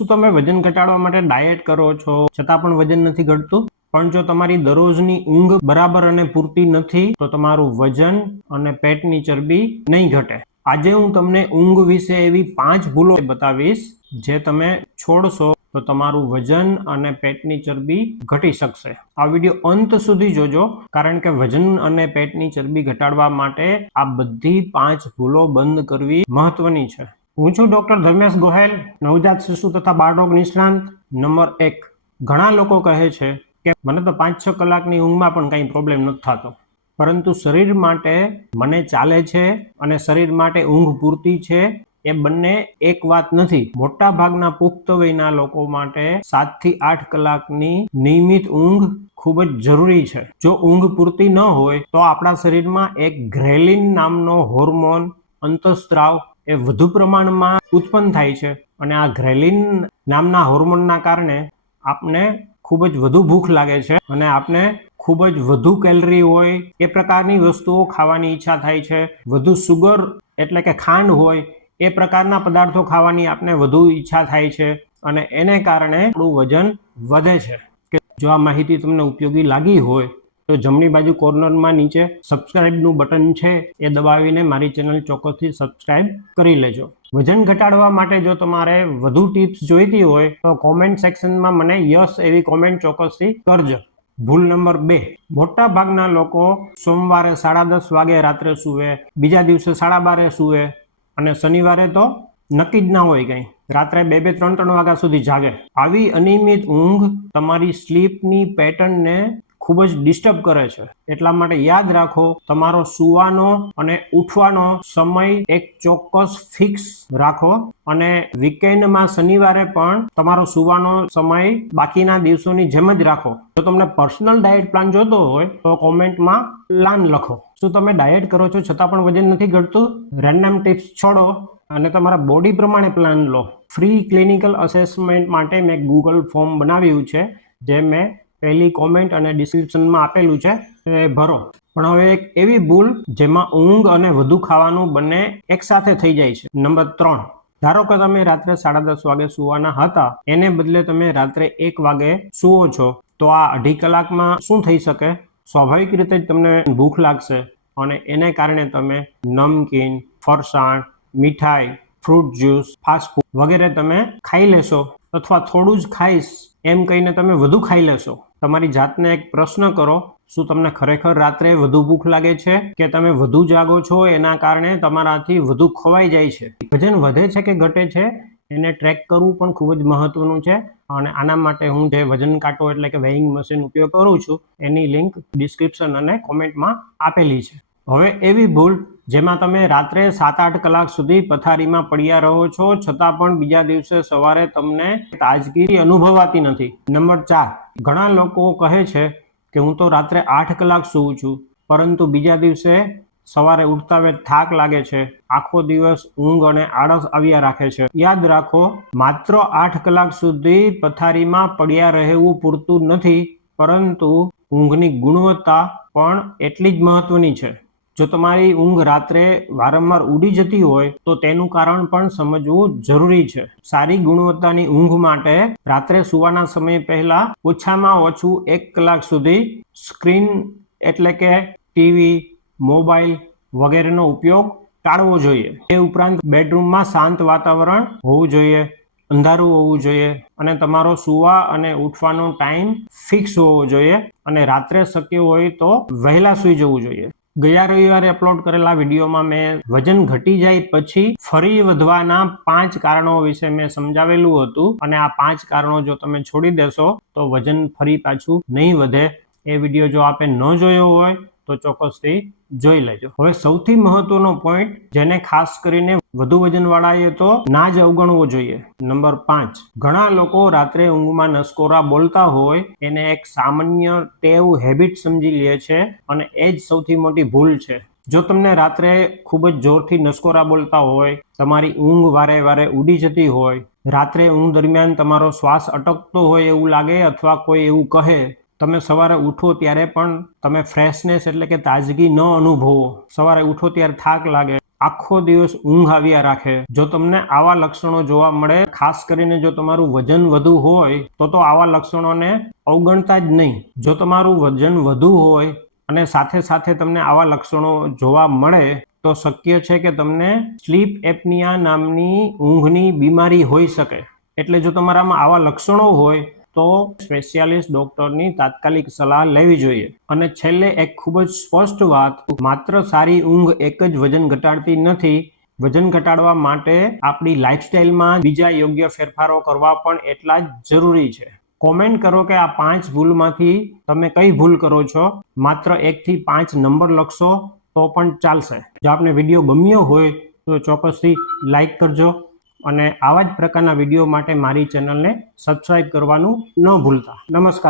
શું તમે વજન ઘટાડવા માટે ડાયટ કરો છો છતાં પણ વજન નથી ઘટતું? પણ જો તમારી દરરોજની ઊંઘ બરાબર અને પૂરતી નથી તો તમારું વજન અને પેટની ચરબી નહીં ઘટે. આજે હું તમને ઊંઘ વિશે એવી 5 ભૂલો બતાવીશ જે તમે છોડશો તો તમારું વજન અને પેટની ચરબી ઘટી શકશે. આ વિડીયો અંત સુધી જોજો, કારણ કે વજન અને પેટની ચરબી ઘટાડવા માટે આ બધી 5 ભૂલો બંધ કરવી મહત્વની છે. હું છું ડોક્ટર ધર્મેશ ગોહેલ, નવજાત શિશુ તથા બાળરોગ નિષ્ણાંત. નંબર 1, ઘણા લોકો કહે છે કે મને તો 5-6 કલાકની ઊંઘમાં પણ કંઈ પ્રોબ્લેમ નથી થતો, પરંતુ શરીર માટે મને ચાલે છે અને શરીર માટે ઊંઘ પૂરતી છે એ બંને એક વાત નથી. મોટા ભાગના પુખ્ત વયના લોકો માટે 7 થી 8 કલાકની નિયમિત ઊંઘ ખૂબ જ જરૂરી છે. જો ઊંઘ પૂરતી ન હોય તો આપણા શરીરમાં એક ગ્રેલિન નામનો હોર્મોન અંતઃસ્ત્રાવ એ વધુ પ્રમાણમાં ઉત્પન્ન થાય છે અને આ ગ્રેલિન નામના હોર્મોનના કારણે આપને ખૂબ જ વધુ ભૂખ લાગે છે અને આપને ખૂબ જ વધુ કેલરી હોય એ પ્રકારની વસ્તુઓ ખાવાની ઈચ્છા થાય છે. વધુ સુગર એટલે કે ખાંડ હોય એ પ્રકારના પદાર્થો ખાવાની આપને વધુ ઈચ્છા થાય છે અને એને કારણે આપણું વજન વધે છે. કે જો આ માહિતી તમને ઉપયોગી લાગી હોય તો જમણી બાજુ કોર્નરમાં નીચે સબસ્ક્રાઇબનું બટન છે એ દબાવીને મારી ચેનલ ચોક્કસથી સબસ્ક્રાઇબ કરી લેજો. વજન ઘટાડવા માટે જો તમારે વધુ ટિપ્સ જોઈતી હોય તો કોમેન્ટ સેક્શનમાં મને યસ એવી કોમેન્ટ ચોક્કસથી કરજો. ભૂલ નંબર 2, મોટા ભાગના લોકો સોમવારે 10:30 વાગે રાત્રે સૂવે, બીજા દિવસે 12:30 સૂવે અને શનિવારે તો નક્કી જ ના હોય કંઈ, રાત્રે 2-3 વાગ્યા સુધી જાગે. આવી અનિયમિત ઊંઘ તમારી સ્લીપની પેટર્નને ખૂબ જ ડિસ્ટર્બ કરે છે. એટલા માટે યાદ રાખો, તમારો સૂવાનો અને ઉઠવાનો સમય એક ચોક્કસ ફિક્સ રાખો અને વીકેન્ડમાં શનિવારે પણ તમારો સૂવાનો સમય બાકીના દિવસોની જેમ જ રાખો. જો તમને પર્સનલ ડાયટ પ્લાન જોતો હોય તો કોમેન્ટમાં પ્લાન લખો. શું તમે ડાયટ કરો છો છતાં પણ વજન નથી ઘટતું? રેન્ડમ ટિપ્સ છોડો અને તમારા બોડી પ્રમાણે પ્લાન લો. ફ્રી ક્લિનિકલ અસેસમેન્ટ માટે મેં ગૂગલ ફોર્મ બનાવ્યું છે, જે મેં પહેલી કોમેન્ટ અને ડિસ્ક્રિપ્શનમાં આપેલું છે, એ ભરો. પણ હવે એક એવી ભૂલ જેમાં ઊંઘ અને વધુ ખાવાનું બંને એકસાથે થઈ જાય છે. નંબર 3, ધારો કે તમે રાત્રે 10:30 વાગે સૂવાના હતા, એને બદલે તમે રાત્રે 1 વાગે સૂવો છો, તો આ 2.5 કલાકમાં શું થઈ શકે? સ્વાભાવિક રીતે જ તમને ભૂખ લાગશે અને એને કારણે તમે નમકીન, ફરસાણ, મીઠાઈ, ફ્રૂટ જ્યુસ, ફાસ્ટ ફૂડ વગેરે તમે ખાઈ લેશો અથવા થોડું જ ખાઈશ એમ કહીને તમે વધુ ખાઈ લેશો. તમારી જાતને એક પ્રશ્ન કરો, શું તમને ખરેખર રાત્રે વધુ ભૂખ લાગે છે કે તમે વધુ જાગો છો એના કારણે તમારાથી વધુ ખવાઈ જાય છે? વજન વધે છે કે ઘટે છે એને ટ્રેક કરવું પણ ખૂબ જ મહત્વનું છે અને આના માટે હું જે વજન કાંટો એટલે કે વેઇંગ મશીન ઉપયોગ કરું છું એની લિંક ડિસ્ક્રિપ્શન અને કોમેન્ટમાં આપેલી છે. હવે એવી ભૂલ જેમાં તમે રાત્રે 7-8 કલાક સુધી પથારીમાં પડ્યા રહો છો છતાં પણ બીજા દિવસે સવારે તમને તાજગી અનુભવાતી નથી. નંબર 4, ઘણા લોકો કહે છે કે હું તો રાત્રે 8 કલાક સૂવું છું, પરંતુ બીજા દિવસે સવારે ઉઠતા વેત થાક લાગે છે, આખો દિવસ ઊંઘ અને આળસ આવ્યા રાખે છે. યાદ રાખો, માત્ર 8 કલાક સુધી પથારીમાં પડ્યા રહેવું પૂરતું નથી, પરંતુ ઊંઘની ગુણવત્તા પણ એટલી જ મહત્વની છે. જો તમારી ઊંઘ રાત્રે વારંવાર ઉડી જતી હોય તો તેનું કારણ પણ સમજવું જરૂરી છે. સારી ગુણવત્તાની ઊંઘ માટે રાત્રે સૂવાના સમય પહેલા ઓછામાં ઓછું 1 કલાક સુધી સ્ક્રીન એટલે કે ટીવી, મોબાઈલ વગેરેનો ઉપયોગ ટાળવો જોઈએ. એ ઉપરાંત બેડરૂમમાં શાંત વાતાવરણ હોવું જોઈએ, અંધારું હોવું જોઈએ અને તમારો સૂવા અને ઉઠવાનો ટાઈમ ફિક્સ હોવો જોઈએ અને રાત્રે શક્ય હોય તો વહેલા સૂઈ જવું જોઈએ. ગયા રવિવારે અપલોડ કરેલા વિડીયોમાં મેં વજન ઘટી જાય પછી ફરી વધવાના 5 કારણો વિશે મેં સમજાવેલું હતું અને આ 5 કારણો જો તમે છોડી દેશો તો વજન ફરી પાછું નહીં વધે. એ વિડીયો જો આપે ન જોયો હોય તો ચોક્કસથી જોઈ લેજો. હવે સૌથી મહત્વનો પોઈન્ટ જેને ખાસ કરીને વધુ વજનવાળાએ તો ના જ અવગણવો જોઈએ. નંબર 5, ઘણા લોકો રાત્રે ઊંઘમાં નસકોરા બોલતા હોય એને એક સામાન્ય ટેવ હેબિટ સમજી લે છે અને એ જ સૌથી મોટી ભૂલ છે. જો તમને રાત્રે ખૂબ જ જોરથી નસકોરા બોલતા હોય, તમારી ઊંઘ વારે વારે ઉડી જતી હોય, રાત્રે ઊંઘ દરમિયાન તમારો શ્વાસ અટકતો હોય એવું લાગે અથવા કોઈ એવું કહે, તમે સવારે ઉઠો ત્યારે પણ તમે ફ્રેશનેસ એટલે કે તાજગી ન અનુભવો, સવારે ઉઠો ત્યારે થાક લાગે, આખો દિવસ ઊંઘ આવ્યા રાખે, જો તમને આવા લક્ષણો જોવા મળે, ખાસ કરીને જો તમારું વજન વધુ હોય તો આવા લક્ષણોને અવગણતા જ નહીં. જો તમારું વજન વધુ હોય અને સાથે સાથે તમને આવા લક્ષણો જોવા મળે તો શક્ય છે કે તમને સ્લીપ એપનિયા નામની ઊંઘની બીમારી હોઈ શકે. એટલે જો તમારામાં આવા લક્ષણો હોય તો સ્પેશિયાલિસ્ટ ડોક્ટરની તાત્કાલિક સલાહ લેવી જોઈએ. અને છેલ્લે એક ખૂબ જ સ્પષ્ટ વાત, માત્ર સારી ઊંઘ એક જ વજન ઘટાડતી નથી. વજન ઘટાડવા માટે આપણી લાઈફસ્ટાઈલમાં બીજા યોગ્ય ફેરફારો કરવા પણ એટલા જ જરૂરી છે. કોમેન્ટ કરો કે આ 5 ભૂલમાંથી તમે કઈ ભૂલ કરો છો. માત્ર 1 થી 5 નંબર લખશો તો પણ ચાલશે. જો આપને વિડીયો ગમ્યો હોય તો ચોક્કસથી લાઈક કરજો અને આવા જ પ્રકારના વિડીયો માટે મારી ચેનલને સબસ્ક્રાઇબ કરવાનું ન ભૂલતા. નમસ્કાર.